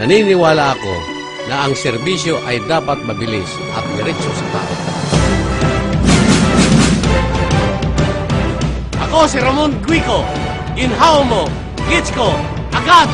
Naniniwala ako na ang serbisyo ay dapat mabilis at diretso sa tao. Ako si Ramon Guico. Ginhawa mo, gets ko, agad!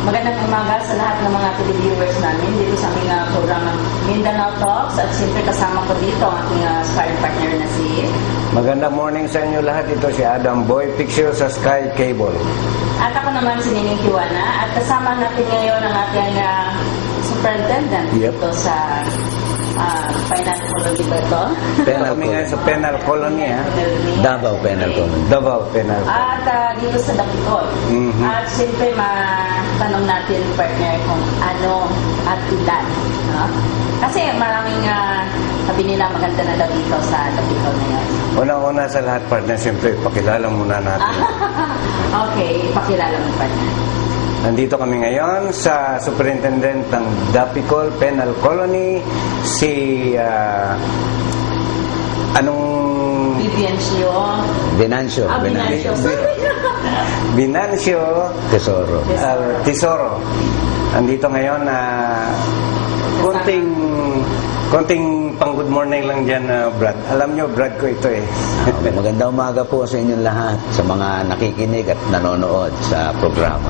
Magandang umaga sa lahat ng mga televiewers namin dito sa aming programa Mindanao Talks, at siyempre kasama ko dito ang aking sparring partner na si... Magandang morning sa inyo lahat. Ito si Adam Boy Picture sa Sky Cable. At ako naman si Nining Kiwana, at kasama natin ngayon ang ating superintendent dito sa Penal Colony ba ito? Kami nga sa Penal Colony, ha? Davao Penal Colony. Davao Penal Colony. At dito sa Dapicol. At siyempre matanong natin, partner, kung ano at ilan. No? Kasi maraming sabi nila maganda na daw dito sa Dapicol ngayon. Una-una sa lahat, partner, siyempre, pakilala muna natin. Okay, pakilala mo, partner. Nandito kami ngayon sa superintendent ng Dapicol Penal Colony, si Venancio. Venancio Tesoro. Tesoro. Nandito ngayon na konting pang good morning lang dyan, Brad. Alam nyo, Brad ko ito eh. Magandang umaga po sa inyong lahat, sa mga nakikinig at nanonood sa programa.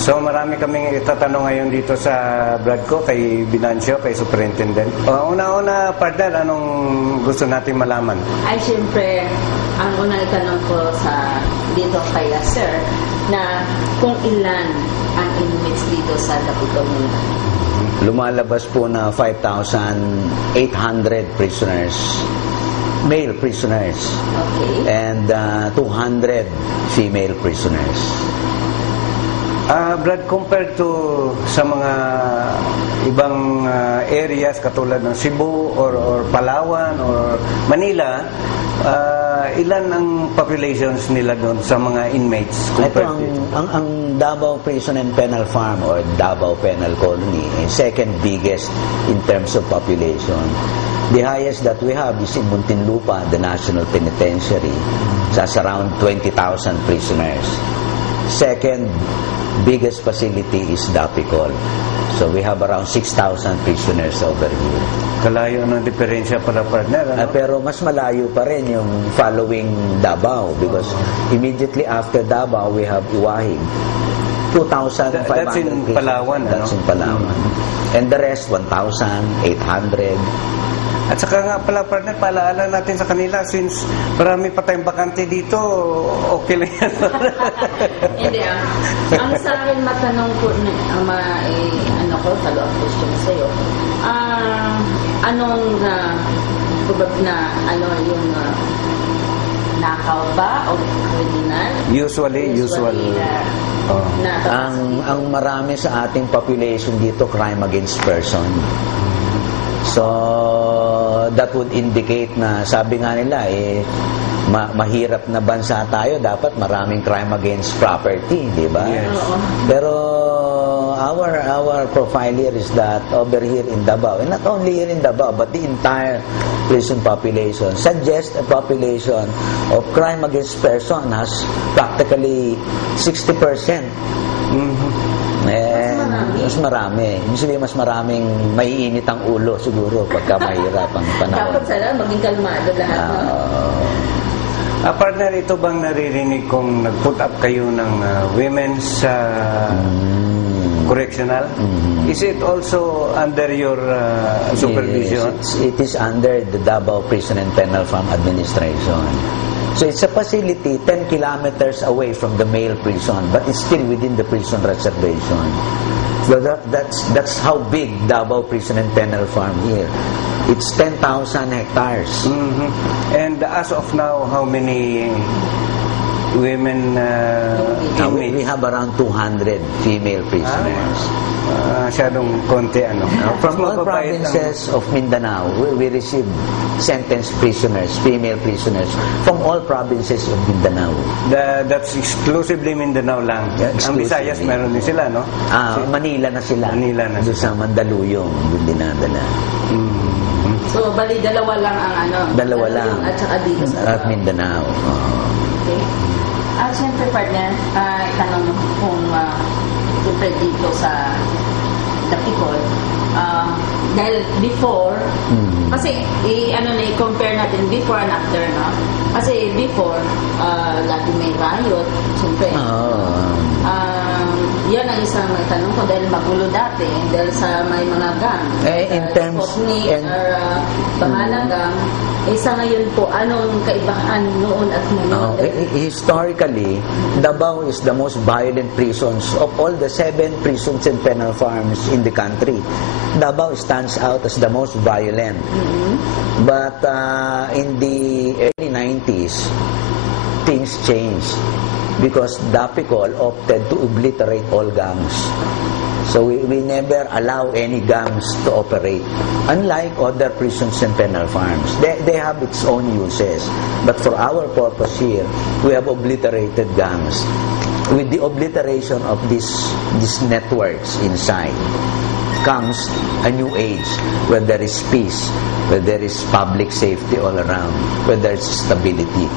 So marami kaming itatanong ngayon dito sa Brad ko, kay Venancio, kay Superintendent. Una-una, partner, anong gusto natin malaman? Ay, siyempre, ang unang itanong ko dito kay Sir, na kung ilan ang inmates dito sa Dapicol nila. Lumalabas po na 5,800 prisoners, male prisoners, Okay. and 200 female prisoners. Brad, compared to sa mga ibang areas katulad ng Cebu or Palawan or Manila, ilan ang populations nila doon sa mga inmates? Ito ang Davao Prison and Penal Farm or Davao Penal Colony, second biggest in terms of population. The highest that we have is in Muntinlupa, the National Penitentiary. That's around 20,000 prisoners. Second biggest facility is Dapicol. So we have around 6,000 prisoners over here. Kalayo ng diferensya pala, partner. Ano? Pero mas malayo pa rin yung following Davao because immediately after Davao we have Iwahig. 2,500 That's in prisoners. Palawan, That's in Palawan. And the rest, 1,800. At saka nga pala, partner, paalaala natin sa kanila since marami pa tayong bakante dito, okay lang yan. Hindi ang sa akin matanong ko, follow-up question sa'yo. Anong yung nakaw ba o kriminal? Usually. Ang marami sa ating population dito, crime against person. So, that would indicate na, sabi nga nila, mahirap na bansa tayo, dapat maraming crime against property, di ba? Yes. Pero, our profile here is that over here in Davao, and not only here in Davao, but the entire prison population suggests a population of crime against person has practically 60%. Mas marami. Usually, mas maraming maiinit ang ulo siguro pagka mahirap ang panahon. Dapat sana maging kalmado lahat, no? Partner, ito bang naririnig kong nag-put up kayo ng women's correctional? Is it also under your supervision? Yes, it is under the Davao Prison and Penal Farm Administration. So it's a facility 10 kilometers away from the male prison, but it's still within the prison reservation. So that's how big Davao Prison and Penal Farm here. It's 10,000 hectares. And as of now, how many women inmates? We have around 200 female prisoners. Masyadong konti, ano? From all provinces of Mindanao, we receive sentenced prisoners, female prisoners, from all provinces of Mindanao. That's exclusively Mindanao lang. Yeah, Ang Visayas, meron din sila, no? Manila na sila. Manila na Doon sa Mandaluyong, doon dinadala. So, bali, dalawa lang ang Dalawa lang. At saka dito sa At Mindanao. Okay. At syempre, partner, itanong kung syempre dito sa Dapicol, dahil before, kasi i-compare natin before and after, no? Kasi before, lagi may riot, syempre. Yan ang isang may tanong ko dahil magulo dati dahil sa may mga gang. In terms or pangalang gang, sa ngayon po, anong kaibahan noon at ngayon? Historically, Davao is the most violent prisons of all the 7 prisons and penal farms in the country. Davao stands out as the most violent. But in the early 90s, things changed because Dapicol opted to obliterate all gangs. So we never allow any gangs to operate. Unlike other prisons and penal farms, they have its own uses. But for our purpose here, we have obliterated gangs. With the obliteration of these networks inside comes a new age where there is peace, where there is public safety all around, where there is stability.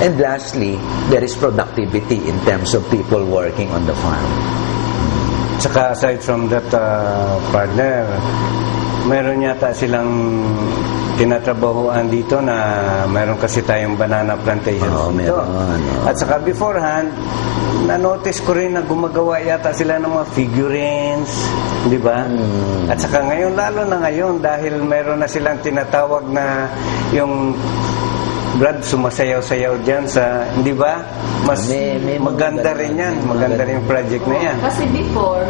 And lastly, there is productivity in terms of people working on the farm. Saka aside from that, partner, meron yata silang tinatrabahuan dito na meron kasi tayong banana plantations dito. At saka beforehand, na-notice ko rin na gumagawa yata sila ng mga figurines, di ba? At saka ngayon, lalo na ngayon, dahil meron na silang tinatawag na yung Brad, sumasayaw-sayaw dyan sa, di ba? Mas maganda rin yan. Maganda rin yung project na yan. Kasi before,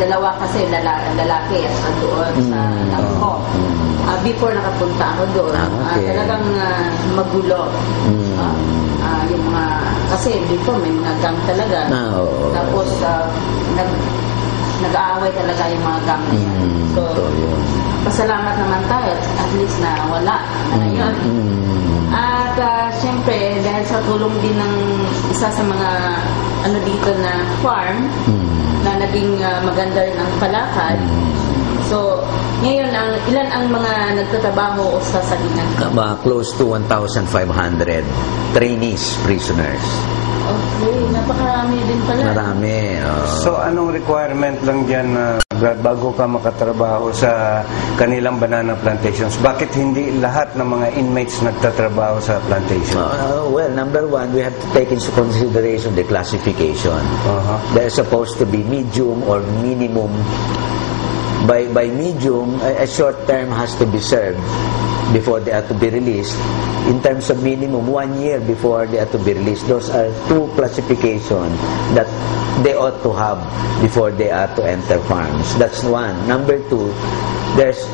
dalawa kasi lalaki at doon sa Langko. Before nakapunta ako doon, talagang magulo. Yung mga, kasi before may mga gang talaga. Tapos nag-aaway talaga yung mga gang. So, pasalamat naman tayo at least na wala na ngayon. At syempre, dahil sa tulong din ng isa sa mga dito na farm, na naging maganda rin ang palakad. So, ngayon, ilan ang mga nagtatrabaho o sasabihan? Close to 1,500 trainees, prisoners. Okay, napakarami din pala. Marami. So, anong requirement lang dyan, Brad, bago ka makatrabaho sa kanilang banana plantations? Bakit hindi lahat ng mga inmates nagtatrabaho sa plantation? Well, number one, we have to take into consideration the classification. They're supposed to be medium or minimum. By medium, a short term has to be served before they are to be released. In terms of minimum, 1 year before they are to be released. Those are 2 classifications that they ought to have before they are to enter farms. That's one. Number 2, there's